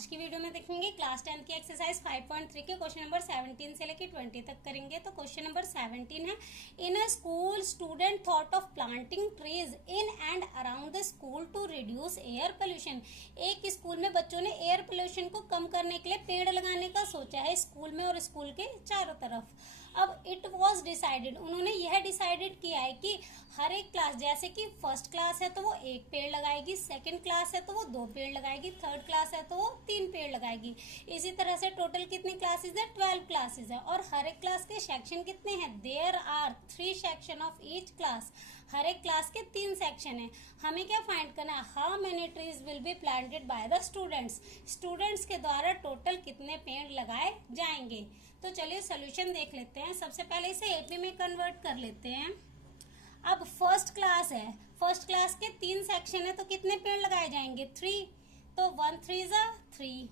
आज की वीडियो में देखेंगे क्लास 10 की एक्सरसाइज 5.3 के क्वेश्चन नंबर 17 से लेकर 20 तक करेंगे। तो क्वेश्चन नंबर 17 है, in a school student thought of planting trees in and around the school to reduce air pollution. एक स्कूल में बच्चों ने एयर पोल्यूशन को कम करने के लिए पेड़ लगाने का सोचा है स्कूल में और स्कूल के चारों तरफ। अब इट वॉज डिसाइडेड, उन्होंने यह डिसाइडेड किया है कि हर एक क्लास, जैसे कि फर्स्ट क्लास है तो वो एक पेड़ लगाएगी, सेकंड क्लास है तो वो 2 पेड़ लगाएगी, थर्ड क्लास है तो वो 3 पेड़ लगाएगी। इसी तरह से टोटल कितनी क्लासेस है? 12 क्लासेस है। और हर एक क्लास के सेक्शन कितने हैं? There are 3 section of each class. हर एक क्लास के 3 सेक्शन है। हमें क्या फाइंड करना है? How many trees will be planted by the students. Students के द्वारा टोटल कितने पेड़ लगाए जाएंगे। तो चलिए सोल्यूशन देख लेते हैं। सबसे पहले इसे एपी में कन्वर्ट कर लेते हैं। अब फर्स्ट क्लास है, फर्स्ट क्लास के 3 सेक्शन है तो कितने पेड़ लगाए जाएंगे? 3। तो 1 3 जा 3।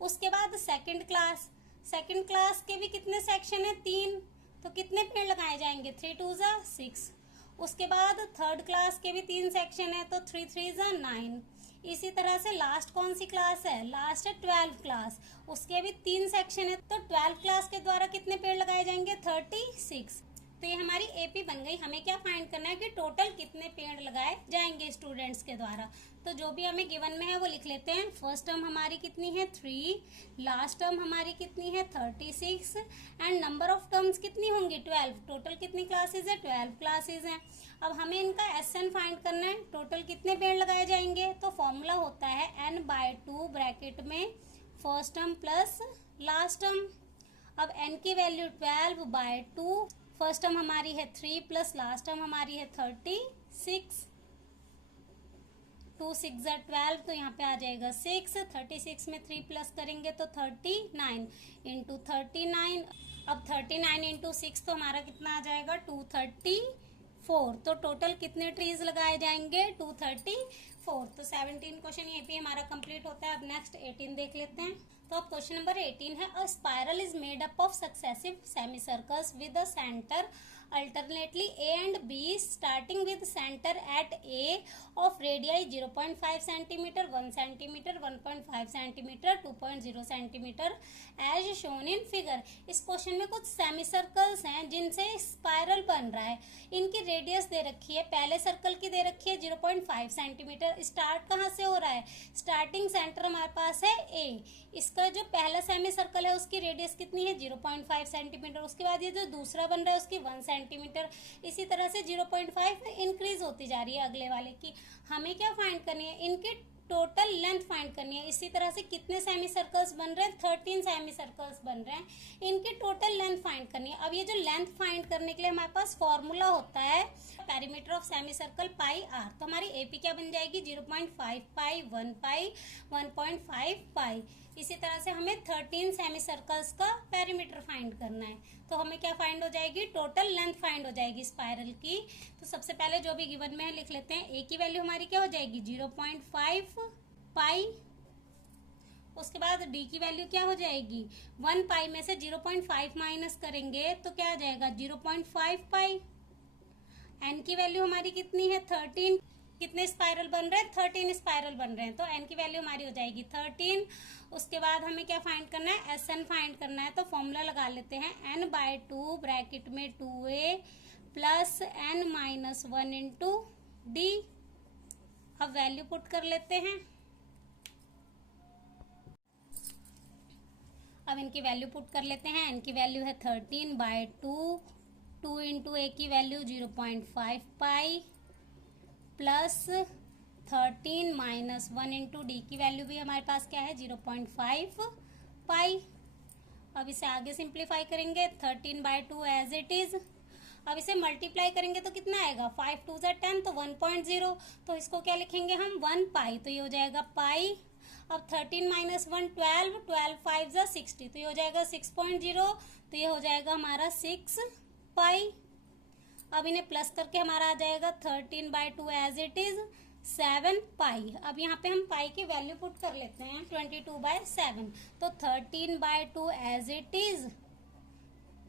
उसके बाद सेकंड क्लास, सेकंड क्लास के भी कितने सेक्शन है? 3। तो कितने पेड़ लगाए जाएंगे? 3 2 जा 6। उसके बाद थर्ड क्लास के भी 3 सेक्शन है तो 3 3 जा 9। इसी तरह से लास्ट कौन सी क्लास है? लास्ट है 12 क्लास, उसके भी 3 सेक्शन है तो 12 क्लास के द्वारा कितने पेड़ लगाए जाएंगे? 36। तो ये हमारी एपी बन गई। हमें क्या फाइंड करना है कि टोटल कितने पेड़ लगाए जाएंगे स्टूडेंट्स के द्वारा। तो जो भी हमें गिवन में है वो लिख लेते हैं। फर्स्ट टर्म हमारी कितनी है? 3। लास्ट टर्म हमारी कितनी है? 36। एंड नंबर ऑफ टर्म्स कितनी होंगी? 12। टोटल कितनी क्लासेस है? 12 क्लासेस हैं। अब हमें इनका एसएन फाइंड करना है। टोटल कितने पेड़ लगाए जाएंगे? तो फॉर्मूला होता है n/2 ब्रैकेट में first term plus last term. अब n की वैल्यू 12/2, फर्स्ट टर्म हमारी है 3 प्लस लास्ट टर्म हमारी है 36। 2 6 जा 12, तो यहाँ पे आ जाएगा 6। 36 में 3 प्लस करेंगे तो 39 इंटू 39। अब 39 इंटू 6 तो हमारा कितना आ जाएगा? 234। तो टोटल कितने ट्रीज लगाए जाएंगे? 234। तो 17 क्वेश्चन ये भी हमारा कंप्लीट होता है। अब नेक्स्ट 18 देख लेते हैं। तो अब क्वेश्चन नंबर 18 है, अ spiral is made up of successive semi circles with a centre alternately A and B starting with center at A of radii 0.5 cm, 1 cm, 1.5 cm, 2.0 cm as shown in figure। इस question में कुछ semi circles हैं जिनसे spiral बन रहा है। इनकी radius दे रखी है, पहले सर्कल की दे रखी है 0.5 सेंटीमीटर। स्टार्ट कहाँ से हो रहा है? स्टार्टिंग सेंटर हमारे पास है A। इसका जो पहला सेमी सर्कल है उसकी रेडियस कितनी है? 0.5 सेंटीमीटर। उसके बाद ये जो दूसरा बन रहा है उसकी 1 सेंटीमीटर। इसी तरह से 0.5 इंक्रीज होती जा रही है अगले वाले की। हमें क्या फाइंड करनी है? इनकी टोटल लेंथ फाइंड करनी है। इसी तरह से कितने सेमी सर्कल्स बन रहे हैं? 13 सेमी सर्कल्स बन रहे हैं। इनकी टोटल लेंथ फाइंड करनी है। अब ये जो लेंथ फाइंड करने के लिए हमारे पास फॉर्मूला होता है perimeter of semi circle pi r. तो हमारी एपी क्या बन जाएगी? 0.5 पाई, 1 पाई, 1.5 पाई। इसी तरह से हमें 13 सेमी सर्कल्स का पेरीमीटर फाइंड करना है। तो हमें क्या फाइंड हो जाएगी? टोटल लेंथ फाइंड हो जाएगी स्पाइरल की। तो सबसे पहले जो भी गिवन में है लिख लेते हैं। ए की वैल्यू हमारी क्या हो जाएगी? 0.5 पाई। उसके बाद डी की वैल्यू क्या हो जाएगी? 1 पाई में से 0.5 माइनस करेंगे तो क्या आ जाएगा? 0.5 पाई। एन की वैल्यू हमारी कितनी है? 13। कितने स्पाइरल बन रहे हैं? 13 स्पाइरल बन रहे हैं। तो एन की वैल्यू हमारी हो जाएगी 13। उसके बाद हमें क्या फाइंड करना है? एस एन फाइंड करना है। तो फॉर्मूला लगा लेते हैं। n/2 ब्रैकेट में 2a plus n-1 into D. अब वैल्यू पुट कर लेते हैं। अब इनकी वैल्यू पुट कर लेते हैं। एन की वैल्यू है 13/2, 2 इंटू ए की value 0.5 pi plus 13 minus 1 into D की वैल्यू भी हमारे पास क्या है? 0.5 पाई। अब इसे आगे सिंप्लीफाई करेंगे। 13/2 एज इट इज। अब इसे मल्टीप्लाई करेंगे तो कितना आएगा? 5 2 जा 10, तो 1.0। तो इसको क्या लिखेंगे हम? 1 पाई। तो ये हो जाएगा पाई। अब 13 माइनस 1 12, 12 5 जा 60, तो ये हो जाएगा 6.0। तो ये हो जाएगा हमारा 6 पाई। अब इन्हें प्लस करके हमारा आ जाएगा 13/2 एज इट इज 7 पाई। अब यहाँ पे हम पाई की वैल्यू पुट कर लेते हैं 22/7। तो 13/2 as it is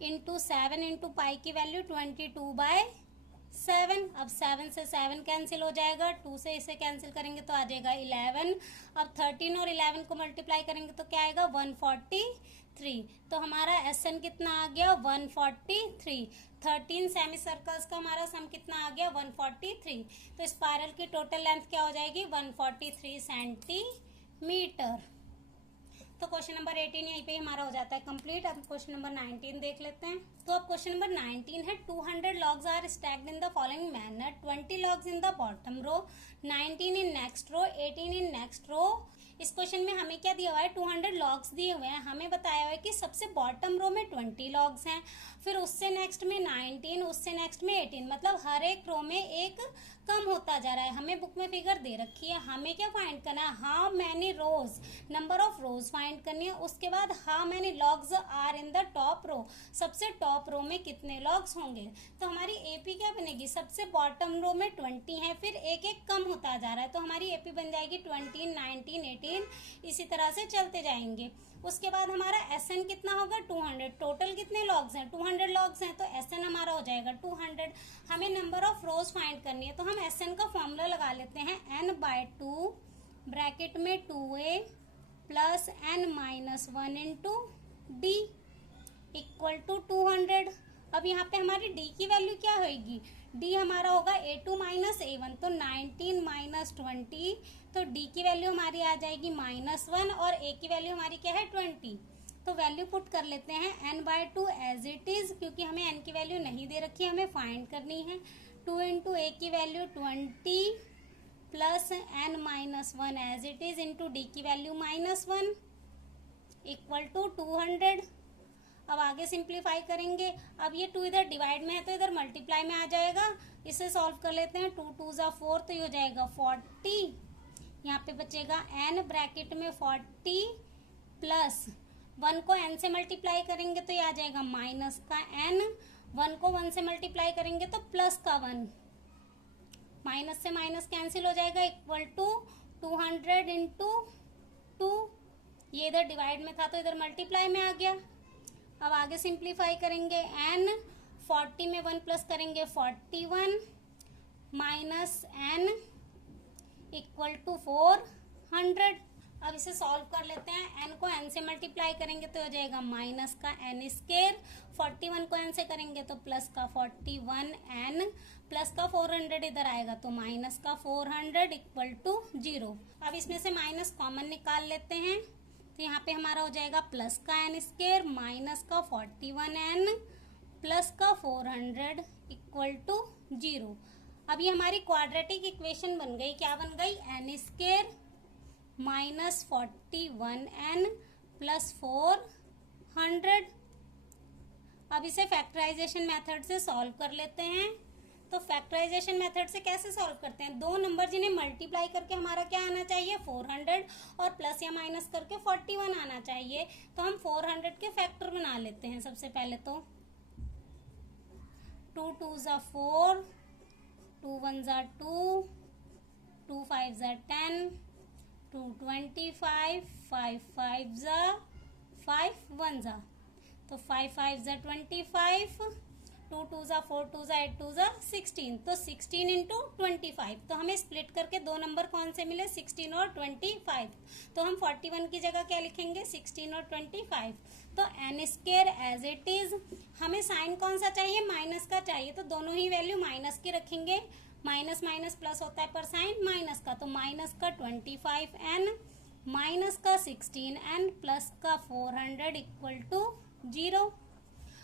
into 7 into pi की वैल्यू 22/7। 7। अब 7 से 7 कैंसिल हो जाएगा, 2 से इसे कैंसिल करेंगे तो आ जाएगा 11। अब 13 और 11 को मल्टीप्लाई करेंगे तो क्या आएगा 143। तो हमारा SN कितना आ गया 143। 13 सेमी सर्कल्स का हमारा सम कितना आ गया 143। तो स्पाइरल की टोटल लेंथ क्या हो जाएगी 143 सेंटीमीटर। तो क्वेश्चन नंबर 18 यहीं पे हमारा हो जाता है कंप्लीट। अब क्वेश्चन नंबर 19 देख लेते हैं। तो अब क्वेश्चन नंबर 19 है 200 logs are stacked in the following manner, 20 logs in the bottom row, 19 in next row, 18 in next row. इस क्वेश्चन में हमें क्या दिया हुआ है 200 लॉग्स दिए हुए हैं। हमें बताया हुआ है कि सबसे बॉटम रो में 20 लॉग्स हैं, फिर उससे नेक्स्ट में 19, उससे नेक्स्ट में 18, मतलब हर एक रो में एक कम होता जा रहा है। हमें बुक में फिगर दे रखी है, हमें क्या फाइंड करना है how many rows, number of rows find करनी है। उसके बाद how many logs are in the top row, सबसे टॉप रो में कितने लॉग्स होंगे। तो हमारी एपी क्या बनेगी, सबसे बॉटम रो में 20 है, फिर एक एक कम होता जा रहा है, तो हमारी एपी बन जाएगी 20, 19, 18, इसी तरह से चलते जाएंगे। उसके बाद हमारा SN कितना होगा 200। टोटल कितने लॉग्स हैं 200 लॉग्स हैं, तो SN हमारा हो जाएगा 200। हमें नंबर ऑफ रोज फाइंड करनी है, तो हम SN का फॉर्मूला लगा लेते हैं n/2 ब्रैकेट में 2a plus n-1 into D equal to 200। अब यहाँ पे हमारी डी की वैल्यू क्या होगी, डी हमारा होगा A2 माइनस A1, तो 19 माइनस 20, तो डी की वैल्यू हमारी आ जाएगी -1 और ए की वैल्यू हमारी क्या है 20। तो वैल्यू पुट कर लेते हैं n/2 एज इट इज, क्योंकि हमें n की वैल्यू नहीं दे रखी है, हमें फाइंड करनी है। 2 इंटू ए की value 20 plus n-1 as it is into D की वैल्यू -1 इक्वल टू 200। अब आगे सिंप्लीफाई करेंगे। अब ये 2 इधर डिवाइड में है तो इधर मल्टीप्लाई में आ जाएगा, इसे सॉल्व कर लेते हैं। 2 2 ज़ा 4, तो ये हो जाएगा 40। यहाँ पे बचेगा n ब्रैकेट में 40 प्लस 1 को n से मल्टीप्लाई करेंगे तो ये आ जाएगा माइनस का n, 1 को 1 से मल्टीप्लाई करेंगे तो प्लस का 1, माइनस से माइनस कैंसिल हो जाएगा इक्वल टू 200 इंटू 2। ये इधर डिवाइड में था तो इधर मल्टीप्लाई में आ गया। अब आगे सिंप्लीफाई करेंगे, n 40 में 1 प्लस करेंगे 41 माइनस n इक्वल टू 400। अब इसे सॉल्व कर लेते हैं। n को n से मल्टीप्लाई करेंगे तो हो जाएगा माइनस का n स्क्वायर, 41 को n से करेंगे तो प्लस का 41n प्लस का 400 इधर आएगा तो माइनस का 400 इक्वल टू 0। अब इसमें से माइनस कॉमन निकाल लेते हैं, तो यहाँ पे हमारा हो जाएगा प्लस का n स्क्वायर माइनस का 41n प्लस का 400 इक्वल टू 0। अब ये हमारी क्वाड्रेटिक इक्वेशन बन गई, क्या बन गई n square minus 41n plus 400। अब इसे फैक्टराइजेशन मेथड से सॉल्व कर लेते हैं। तो फैक्टराइजेशन मेथड से कैसे सॉल्व करते हैं, दो नंबर जिन्हें मल्टीप्लाई करके हमारा क्या आना चाहिए 400 और प्लस या माइनस करके 41 आना चाहिए। तो हम 400 के फैक्टर बना लेते हैं। सबसे पहले तो 2 2 ज़ा 4, 2 1 ज़ा 2, 2 5 ज़ा 10, 2 25, 5 5 ज़ा 5 1 ज़ा, तो 5 5 ज़ा 25, 2 2 ज़ा 4, 2 ज़ा 8, 2 ज़ा 16, तो 16 इंटू 25। तो हमें स्प्लिट करके दो नंबर कौन से मिले 16 और 25, तो हम 41 की जगह क्या लिखेंगे 16 और 25। तो n square as it is, हमें साइन कौन सा चाहिए माइनस का चाहिए, तो दोनों ही वैल्यू माइनस की रखेंगे। माइनस माइनस प्लस होता है पर साइन माइनस का, तो माइनस का 25n माइनस का 16n प्लस का 400 इक्वल टू 0।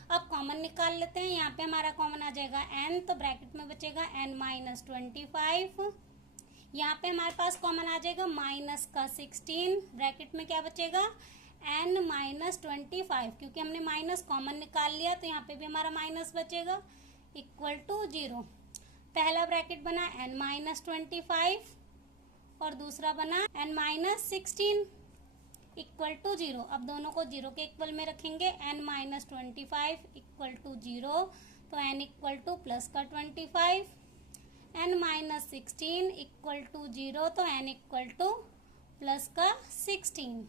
अब कॉमन निकाल लेते हैं। यहाँ पे हमारा कॉमन आ जाएगा n, तो ब्रैकेट में बचेगा n माइनस 25। यहाँ पे हमारे पास कॉमन आ जाएगा माइनस का 16, ब्रैकेट में क्या बचेगा n माइनस 25, क्योंकि हमने माइनस कॉमन निकाल लिया तो यहाँ पे भी हमारा माइनस बचेगा इक्वल टू 0। पहला ब्रैकेट बना n माइनस 25 और दूसरा बना n माइनस 16 इक्वल टू 0। अब दोनों को 0 के इक्वल में रखेंगे, n माइनस 25 इक्वल टू 0, तो n इक्वल टू प्लस का 25, n माइनस 16 इक्वल टू 0, तो n इक्वल टू प्लस का 16।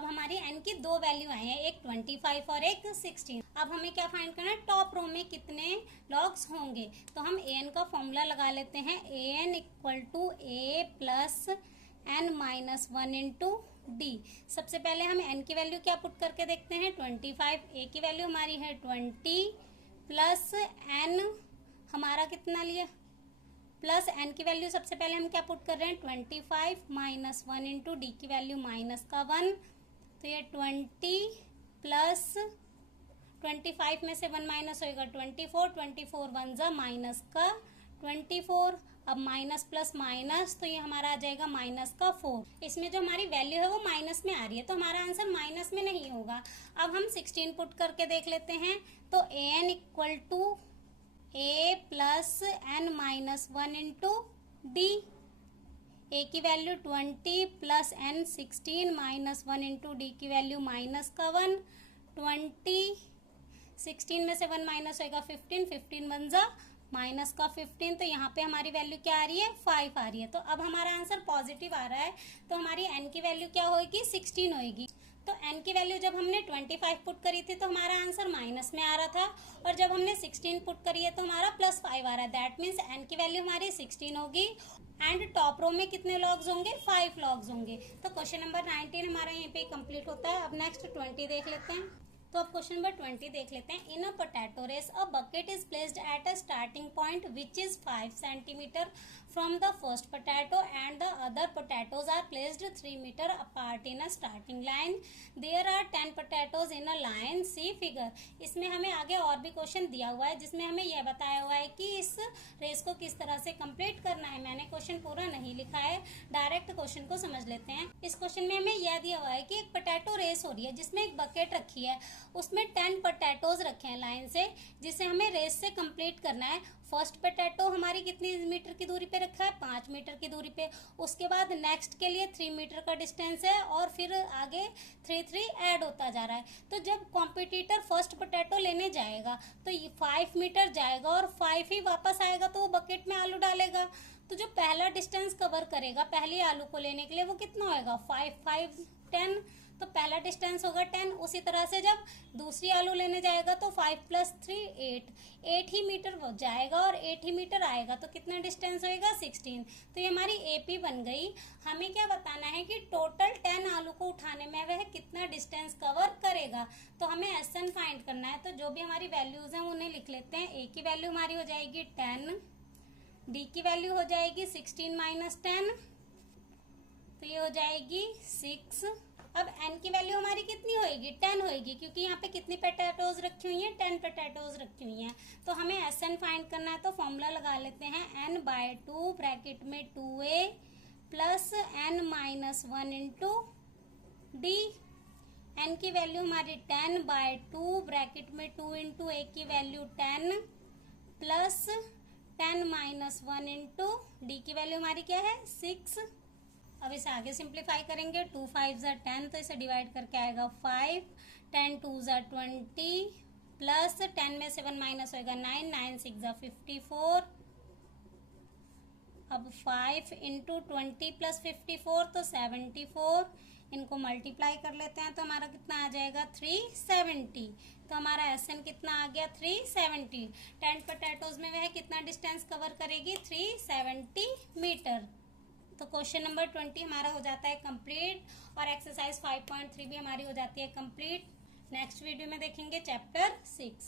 अब हमारी n की दो वैल्यू आए हैं, एक 25 और एक 16। अब हमें क्या फाइंड करना है, टॉप रो में कितने लॉग्स होंगे। तो हम an का फॉर्मूला लगा लेते हैं, an equal to a plus n minus 1 into D. सबसे पहले हम n की वैल्यू क्या पुट करके देखते हैं, 25, a की वैल्यू हमारी है 20 प्लस n हमारा कितना लिया, प्लस n की वैल्यू सबसे पहले हम क्या पुट कर रहे हैं, 25 माइनस 1 इंटू डी की वैल्यू माइनस का 1। तो ये 20 प्लस 25 में से 1 माइनस होएगा 24, 24 वन जा माइनस का 24। अब माइनस प्लस माइनस, तो ये हमारा आ जाएगा माइनस का 4। इसमें जो हमारी वैल्यू है वो माइनस में आ रही है, तो हमारा आंसर माइनस में नहीं होगा। अब हम 16 पुट करके देख लेते हैं। तो an equal to a plus n minus 1 into D. a की value 20 plus n 16 minus 1 into D की वैल्यू माइनस का 1। 20 16 में से 1 माइनस होएगा 15, 15 वन जा माइनस का 15। तो यहाँ पे हमारी वैल्यू क्या आ रही है, 5 आ रही है। तो अब हमारा आंसर पॉजिटिव आ रहा है, तो हमारी n की वैल्यू क्या होगी, 16 होगी। तो n की वैल्यू जब हमने 25 पुट करी थी तो हमारा आंसर माइनस में आ रहा था, और जब हमने 16 पुट करी है तो हमारा प्लस 5 आ रहा है। दैट मीन्स n की वैल्यू हमारी 16 होगी, एंड टॉप रो में कितने लॉग्स होंगे, 5 लॉग्स होंगे। तो क्वेश्चन नंबर 19 हमारा यहीं पे कंप्लीट होता है। अब नेक्स्ट 20 देख लेते हैं। तो अब क्वेश्चन नंबर 20 देख लेते हैं। In a potato race a bucket is placed at a starting point which is 5 centimetre from the first potato and the other potatoes are placed 3 meter apart in a starting line. There are 10 potatoes in a line. See figure. इसमें हमें आगे और भी question दिया हुआ है जिसमें हमें यह बताया हुआ है कि इस रेस को किस तरह से कंप्लीट करना है। मैंने क्वेश्चन पूरा नहीं लिखा है, डायरेक्ट क्वेश्चन को समझ लेते हैं। इस क्वेश्चन में हमें यह दिया हुआ है कि एक पोटैटो रेस हो रही है जिसमें एक बकेट रखी है, उसमें 10 पोटैटोज रखे हैं लाइन से, जिसे हमें रेस से कंप्लीट करना है। फर्स्ट पोटैटो हमारी कितनी मीटर की दूरी पे रखा है, 5 मीटर की दूरी पे। उसके बाद नेक्स्ट के लिए 3 मीटर का डिस्टेंस है, और फिर आगे 3 ऐड होता जा रहा है। तो जब कॉम्पिटिटर फर्स्ट पोटैटो लेने जाएगा तो ये 5 मीटर जाएगा और 5 ही वापस आएगा, तो वो बकेट में आलू डालेगा। तो जो पहला डिस्टेंस कवर करेगा पहले आलू को लेने के लिए वो कितना होएगा, 5 5 10। तो पहला डिस्टेंस होगा 10। उसी तरह से जब दूसरी आलू लेने जाएगा तो 5 प्लस 3 8 ही मीटर वो जाएगा और 8 ही मीटर आएगा, तो कितना डिस्टेंस होएगा, 16। तो ये हमारी एपी बन गई। हमें क्या बताना है कि टोटल 10 आलू को उठाने में वह कितना डिस्टेंस कवर करेगा। तो हमें एसएन फाइंड करना है। तो जो भी हमारी वैल्यूज हैं उन्हें लिख लेते हैं। ए की वैल्यू हमारी हो जाएगी 10, डी की वैल्यू हो जाएगी 16 माइनस 10, तो ये हो जाएगी 6। अब n की वैल्यू हमारी कितनी होएगी, 10 होएगी, क्योंकि यहाँ पे कितनी पोटैटोज रखी हुई हैं, 10 पोटैटोज रखी हुई हैं। तो हमें एसएन फाइंड करना है, तो फॉर्मूला लगा लेते हैं, n/2 ब्रैकेट में 2a plus n minus 1 into D. n की वैल्यू हमारी 10/2 ब्रैकेट में 2 इंटू a की value 10 plus 10 minus 1 into D की वैल्यू हमारी क्या है, 6। अब इसे आगे सिंप्लीफाई करेंगे, 2 5 ज़ा 10, तो इसे डिवाइड करके आएगा 5, 10 2 ज़ा 20 प्लस 10 में से 1 माइनस होएगा 9, 9 6 ज़ा 54। अब 5 इंटू 20 प्लस 54 तो 74। इनको मल्टीप्लाई कर लेते हैं तो हमारा कितना आ जाएगा, 370। तो हमारा एसएन कितना आ गया, 370। 10 पोटैटोज में वह कितना डिस्टेंस कवर करेगी, 370 मीटर। तो क्वेश्चन नंबर 20 हमारा हो जाता है कंप्लीट, और एक्सरसाइज 5.3 भी हमारी हो जाती है कंप्लीट। नेक्स्ट वीडियो में देखेंगे चैप्टर 6।